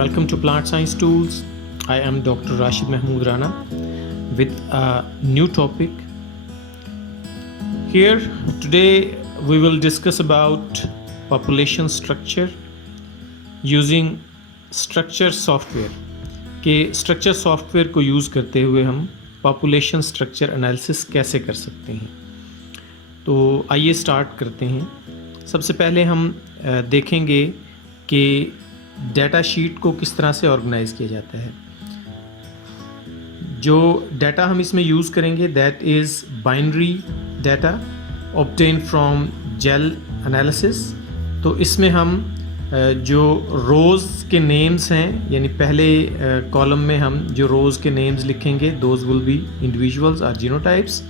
Welcome to Plant Science Tools. I am Dr. Rashid Mahmood Rana with a new topic. Here today we will discuss about population structure using structure software. कि structure software को use करते हुए हम population structure analysis कैसे कर सकते हैं. तो आइए स्टार्ट करते हैं. सबसे पहले हम देखेंगे कि डाटा शीट को किस तरह से ऑर्गेनाइज़ किया जाता है. जो डाटा हम इसमें यूज़ करेंगे that is binary data obtain from gel analysis. तो इसमें हम जो रोज़ के नेम्स हैं, यानी पहले कॉलम में हम जो रोज़ के नेम्स लिखेंगे दोज विल बी इंडिविजुअल्स और जीनोटाइप्स,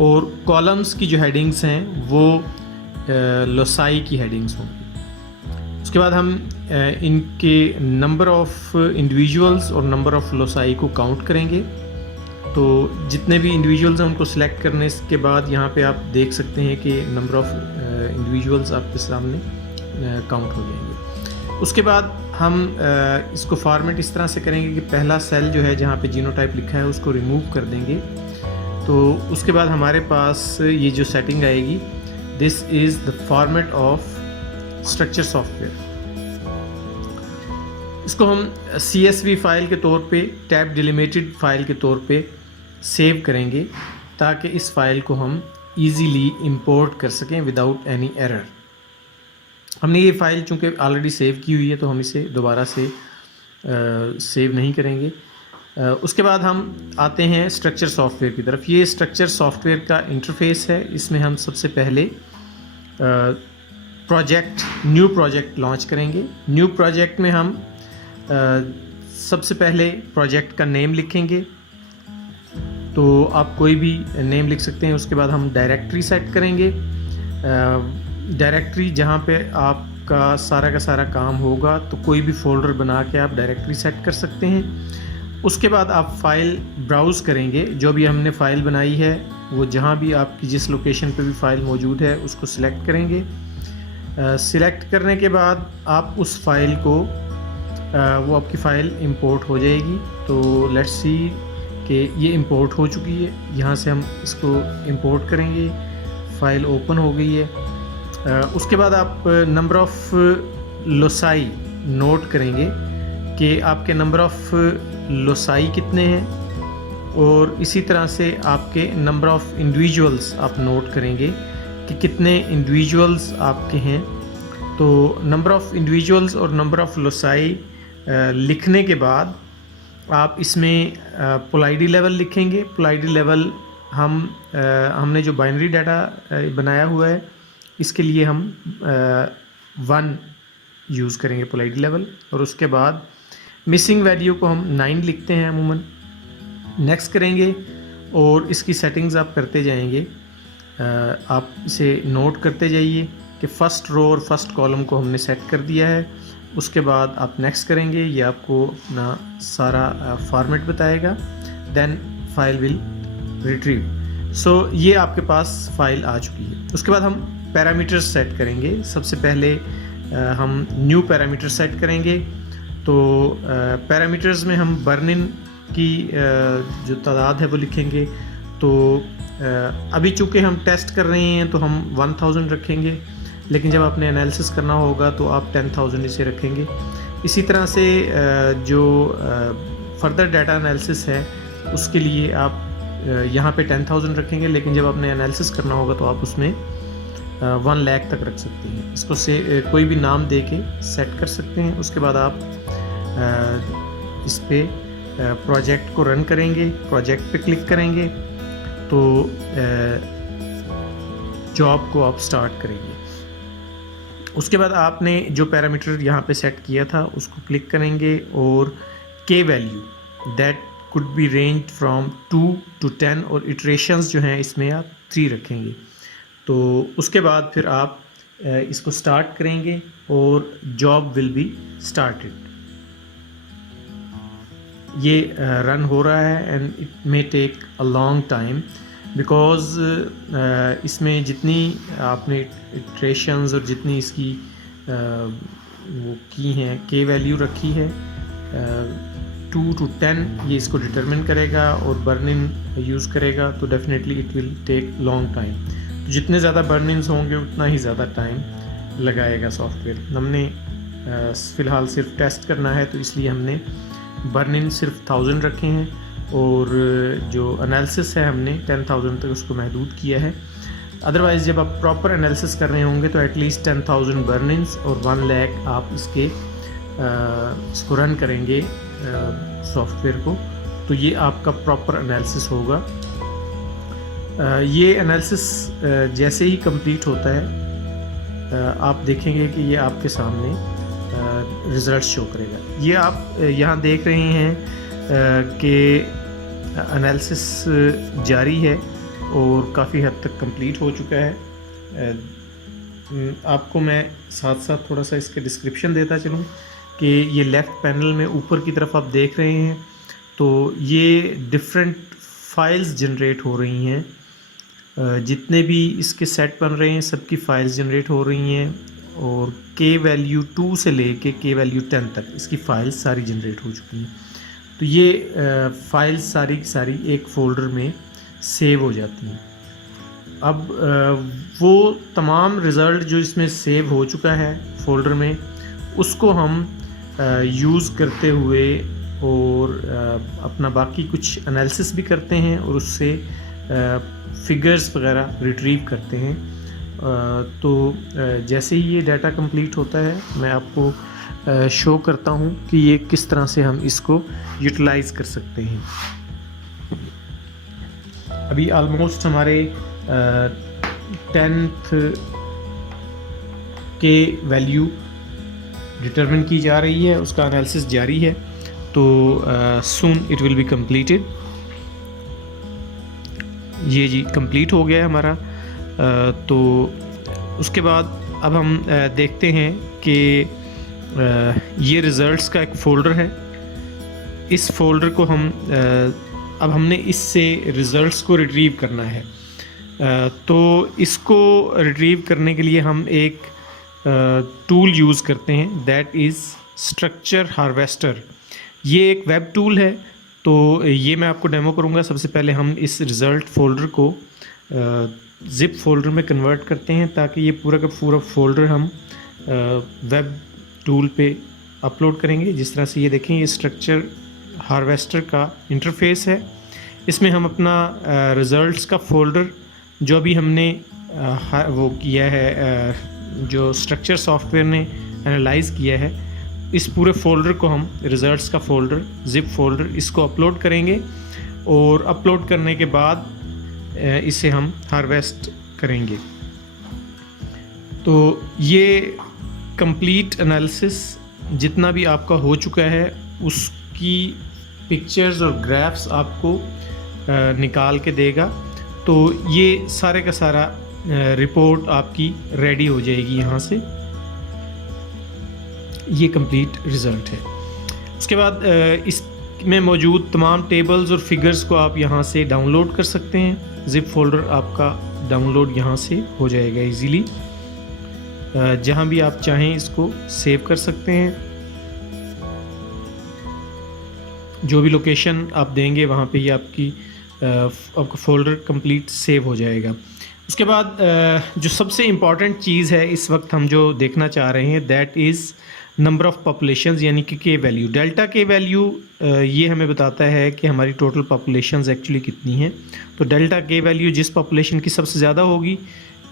और कॉलम्स की जो हेडिंग्स हैं वो लोसाई की हेडिंग्स होंगी. उसके बाद हम इनके नंबर ऑफ़ इंडिविजुअल्स और नंबर ऑफ़ लोसाई को काउंट करेंगे. तो जितने भी इंडिविजुअल्स हैं उनको सिलेक्ट करने के बाद यहाँ पे आप देख सकते हैं कि नंबर ऑफ़ इंडिविजुअल्स आपके सामने काउंट हो जाएंगे. उसके बाद हम इसको फॉर्मेट इस तरह से करेंगे कि पहला सेल जो है जहाँ पे जीनोटाइप लिखा है उसको रिमूव कर देंगे. तो उसके बाद हमारे पास ये जो सेटिंग आएगी, this is the format of structure software. इसको हम CSV फाइल के तौर पे, टैब डिलिमिटेड फाइल के तौर पे सेव करेंगे ताकि इस फाइल को हम इजीली इंपोर्ट कर सकें विदाउट एनी एरर. हमने ये फ़ाइल चूँकि ऑलरेडी सेव की हुई है तो हम इसे दोबारा से सेव नहीं करेंगे. उसके बाद हम आते हैं स्ट्रक्चर सॉफ्टवेयर की तरफ. ये स्ट्रक्चर सॉफ्टवेयर का इंटरफेस है. इसमें हम सबसे पहले न्यू प्रोजेक्ट लॉन्च करेंगे. न्यू प्रोजेक्ट में हम सबसे पहले प्रोजेक्ट का नेम लिखेंगे. तो आप कोई भी नेम लिख सकते हैं. उसके बाद हम डायरेक्टरी सेट करेंगे. डायरेक्टरी जहाँ पे आपका सारा का सारा काम होगा, तो कोई भी फोल्डर बना के आप डायरेक्टरी सेट कर सकते हैं. उसके बाद आप फ़ाइल ब्राउज़ करेंगे. जो भी हमने फ़ाइल बनाई है वो जहाँ भी आपकी जिस लोकेशन पे भी फ़ाइल मौजूद है उसको सिलेक्ट करेंगे. सिलेक्ट करने के बाद आप उस फाइल को वो आपकी फ़ाइल इंपोर्ट हो जाएगी. तो लेट्स सी कि ये इंपोर्ट हो चुकी है. यहाँ से हम इसको इंपोर्ट करेंगे. फ़ाइल ओपन हो गई है. उसके बाद आप नंबर ऑफ़ लोसाई नोट करेंगे कि आपके नंबर ऑफ़ लोसाई कितने हैं, और इसी तरह से आपके नंबर ऑफ़ इंडिविजुअल्स आप नोट करेंगे कि कितने इंडिविजुअल्स आपके हैं. तो नंबर ऑफ़ इंडिविजुअल्स और नंबर ऑफ़ लोसाई लिखने के बाद आप इसमें पोलाइडी लेवल लिखेंगे. पोलाइडी लेवल हमने जो बाइनरी डाटा बनाया हुआ है इसके लिए हम 1 यूज़ करेंगे पोलाइडी लेवल. और उसके बाद मिसिंग वैल्यू को हम 9 लिखते हैं अमूमन. नेक्स्ट करेंगे और इसकी सेटिंग्स आप करते जाएंगे. आप इसे नोट करते जाइए कि फ़र्स्ट रो और फर्स्ट कॉलम को हमने सेट कर दिया है. उसके बाद आप नेक्स्ट करेंगे. ये आपको अपना सारा फॉर्मेट बताएगा. Then file will retrieve. So ये आपके पास फ़ाइल आ चुकी है. उसके बाद हम पैरामीटर्स सेट करेंगे. सबसे पहले हम न्यू पैरामीटर सेट करेंगे. तो पैरामीटर्स में हम बर्निन की जो तादाद है वो लिखेंगे. तो अभी चूँकि हम टेस्ट कर रहे हैं तो हम 1000 रखेंगे, लेकिन जब आपने एनालिसिस करना होगा तो आप 10,000 इसे रखेंगे. इसी तरह से जो फर्दर डाटा एनालिसिस है उसके लिए आप यहाँ पे 10,000 रखेंगे, लेकिन जब आपने एनालिसिस करना होगा तो आप उसमें 1 लाख तक रख सकते हैं. इसको से कोई भी नाम दे के सेट कर सकते हैं. उसके बाद आप इस पे प्रोजेक्ट को रन करेंगे. प्रोजेक्ट पे क्लिक करेंगे तो जॉब को आप स्टार्ट करेंगे. उसके बाद आपने जो पैरामीटर यहाँ पे सेट किया था उसको क्लिक करेंगे और के value that could be range from 2 to 10, और इटरेशंस जो हैं इसमें आप 3 रखेंगे. तो उसके बाद फिर आप इसको स्टार्ट करेंगे और जॉब विल बी स्टार्टेड. ये रन हो रहा है and it may take a long time because इसमें जितनी आपने इटरेशंस और जितनी इसकी वो की हैं के वैल्यू रखी है 2 to 10 ये इसको डिटरमिन करेगा, और बर्न इन यूज़ करेगा तो definitely it will take long time. तो जितने ज़्यादा बर्न इन्स होंगे उतना ही ज़्यादा टाइम लगाएगा सॉफ्टवेयर। हमने फ़िलहाल सिर्फ टेस्ट करना है तो इसलिए हमने बर्न इन सिर्फ 1000 रखे हैं, और जो एनालिसिस है हमने 10,000 तक उसको महदूद किया है। अदरवाइज़ जब आप प्रॉपर एनालिसिस कर रहे होंगे तो एटलीस्ट 10,000 बर्न इन्स और 1 लाख आप इसको रन करेंगे सॉफ्टवेयर को, तो ये आपका प्रॉपर एनालिसिस होगा। ये एनालिसिस जैसे ही कंप्लीट होता है आप देखेंगे कि ये आपके सामने रिज़ल्ट शो करेगा। ये आप यहाँ देख रहे हैं कि एनालिसिस जारी है और काफ़ी हद तक कंप्लीट हो चुका है। आपको मैं साथ साथ थोड़ा सा इसके डिस्क्रिप्शन देता चलूँ कि ये लेफ़्ट पैनल में ऊपर की तरफ आप देख रहे हैं तो ये डिफरेंट फाइल्स जनरेट हो रही हैं। जितने भी इसके सेट बन रहे हैं सबकी फ़ाइल्स जनरेट हो रही हैं, और के वैल्यू 2 से लेके के वैल्यू 10 तक इसकी फ़ाइल्स सारी जनरेट हो चुकी हैं। तो ये फ़ाइल्स सारी की सारी एक फ़ोल्डर में सेव हो जाती हैं। अब वो तमाम रिज़ल्ट जो इसमें सेव हो चुका है फ़ोल्डर में, उसको हम यूज़ करते हुए और अपना बाकी कुछ एनालिसिस भी करते हैं और उससे फिगर्स वगैरह रिट्रीव करते हैं। तो जैसे ही ये डाटा कंप्लीट होता है मैं आपको शो करता हूँ कि ये किस तरह से हम इसको यूटिलाइज़ कर सकते हैं। अभी ऑलमोस्ट हमारे 10th के वैल्यू डिटरमिन की जा रही है, उसका एनालिसिस जारी है, तो soon it will be completed. ये जी कंप्लीट हो गया है हमारा। तो उसके बाद अब हम देखते हैं कि ये रिज़ल्ट्स का एक फ़ोल्डर है। इस फ़ोल्डर को हम अब हमने इससे रिज़ल्ट्स को रिट्रीव करना है। तो इसको रिट्रीव करने के लिए हम एक टूल यूज़ करते हैं, दैट इज़ स्ट्रक्चर हार्वेस्टर। ये एक वेब टूल है, तो ये मैं आपको डेमो करूँगा। सबसे पहले हम इस रिज़ल्ट फ़ोल्डर को ज़िप फ़ोल्डर में कन्वर्ट करते हैं ताकि ये पूरा का पूरा फ़ोल्डर हम वेब टूल पे अपलोड करेंगे। जिस तरह से ये देखें, ये स्ट्रक्चर हार्वेस्टर का इंटरफेस है। इसमें हम अपना रिज़ल्ट्स का फ़ोल्डर जो भी हमने वो किया है, जो स्ट्रक्चर सॉफ्टवेयर ने एनालाइज़ किया है, इस पूरे फ़ोल्डर को हम रिज़ल्ट्स का फ़ोल्डर ज़िप फ़ोल्डर इसको अपलोड करेंगे, और अपलोड करने के बाद इसे हम हार्वेस्ट करेंगे। तो ये कंप्लीट एनालिसिस जितना भी आपका हो चुका है उसकी पिक्चर्स और ग्राफ्स आपको निकाल के देगा। तो ये सारे का सारा रिपोर्ट आपकी रेडी हो जाएगी यहाँ से। ये कंप्लीट रिज़ल्ट है। उसके बाद इसमें मौजूद तमाम टेबल्स और फिगर्स को आप यहाँ से डाउनलोड कर सकते हैं। ज़िप फोल्डर आपका डाउनलोड यहाँ से हो जाएगा इजीली। जहाँ भी आप चाहें इसको सेव कर सकते हैं। जो भी लोकेशन आप देंगे वहाँ पे ही आपका फ़ोल्डर कंप्लीट सेव हो जाएगा। उसके बाद जो सबसे इम्पॉर्टेंट चीज़ है इस वक्त हम जो देखना चाह रहे हैं, that is number of populations, यानी कि के वैल्यू। डेल्टा के वैल्यू ये हमें बताता है कि हमारी टोटल पॉपुलेशंस एक्चुअली कितनी हैं। तो डेल्टा के वैल्यू जिस पॉपुलेशन की सबसे ज़्यादा होगी,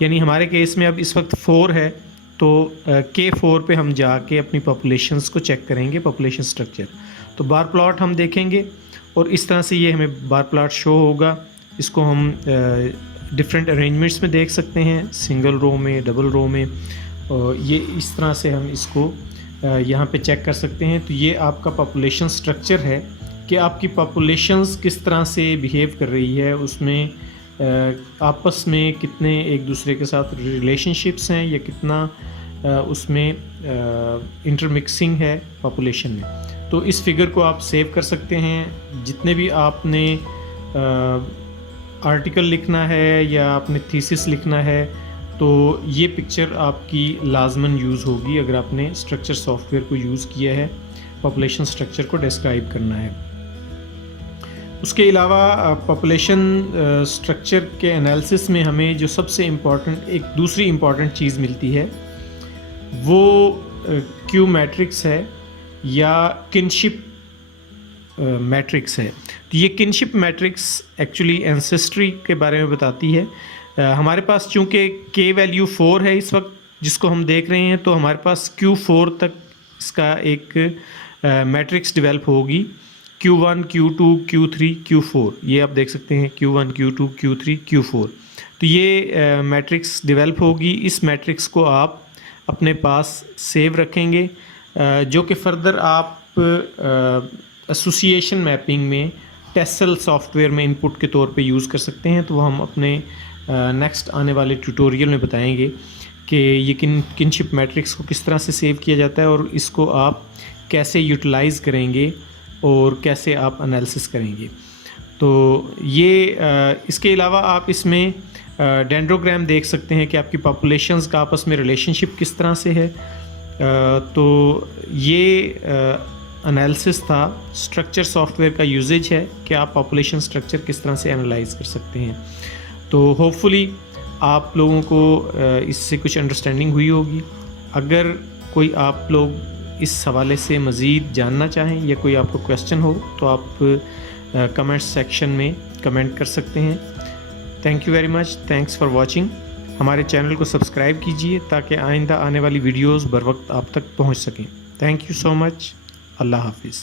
यानी हमारे केस में अब इस वक्त 4 है, तो के 4 पे हम जाके अपनी पॉपुलेशंस को चेक करेंगे, पॉपुलेशन स्ट्रक्चर। तो बार प्लॉट हम देखेंगे और इस तरह से ये हमें बार प्लॉट शो होगा। इसको हम डिफरेंट अरेंजमेंट्स में देख सकते हैं, सिंगल रो में, डबल रो में, और ये इस तरह से हम इसको यहाँ पे चेक कर सकते हैं। तो ये आपका पॉपुलेशन स्ट्रक्चर है कि आपकी पॉपुलेशंस किस तरह से बिहेव कर रही है, उसमें आपस में कितने एक दूसरे के साथ रिलेशनशिप्स हैं या कितना उसमें इंटरमिक्सिंग है पॉपुलेशन में। तो इस फिगर को आप सेव कर सकते हैं। जितने भी आपने आर्टिकल लिखना है या आपने थीसिस लिखना है, तो ये पिक्चर आपकी लाजमन यूज़ होगी अगर आपने स्ट्रक्चर सॉफ्टवेयर को यूज़ किया है। पॉपुलेशन स्ट्रक्चर को डिस्क्राइब करना है। उसके अलावा पॉपुलेशन स्ट्रक्चर के एनालिसिस में हमें जो सबसे इम्पॉर्टेंट एक दूसरी इम्पॉर्टेंट चीज़ मिलती है वो क्यू मैट्रिक्स है या किनशिप मैट्रिक्स है। तो ये किनशिप मैट्रिक्स एक्चुअली एंसेस्ट्री के बारे में बताती है। हमारे पास चूँकि के वैल्यू 4 है इस वक्त जिसको हम देख रहे हैं, तो हमारे पास Q4 तक इसका एक मैट्रिक्स डेवलप होगी, Q1, Q2, Q3, Q4। ये आप देख सकते हैं Q1, Q2, Q3, Q4। तो ये मैट्रिक्स डेवलप होगी। इस मैट्रिक्स को आप अपने पास सेव रखेंगे, जो कि फर्दर आप एसोसिएशन मैपिंग में टेसल सॉफ्टवेयर में इनपुट के तौर पे यूज़ कर सकते हैं। तो हम अपने नेक्स्ट आने वाले ट्यूटोरियल में बताएंगे कि ये किनशिप मैट्रिक्स को किस तरह से सेव किया जाता है और इसको आप कैसे यूटिलाइज़ करेंगे और कैसे आप एनालिसिस करेंगे। तो ये इसके अलावा आप इसमें डेंड्रोग्राम देख सकते हैं कि आपकी पॉपुलेशंस का आपस में रिलेशनशिप किस तरह से है। तो ये एनालिसिस था, स्ट्रक्चर सॉफ्टवेयर का यूजेज है कि आप पॉपुलेशन स्ट्रक्चर किस तरह से एनालाइज कर सकते हैं। तो होपफुली आप लोगों को इससे कुछ अंडरस्टैंडिंग हुई होगी। अगर कोई आप लोग इस हवाले से मज़ीद जानना चाहें या कोई आपको क्वेश्चन हो तो आप कमेंट सेक्शन में कमेंट कर सकते हैं। Thank you very much, thanks for watching. हमारे चैनल को सब्सक्राइब कीजिए ताकि आइंदा आने वाली वीडियोस बर वक्त आप तक पहुंच सकें। Thank you so much. अल्लाह हाफिज़।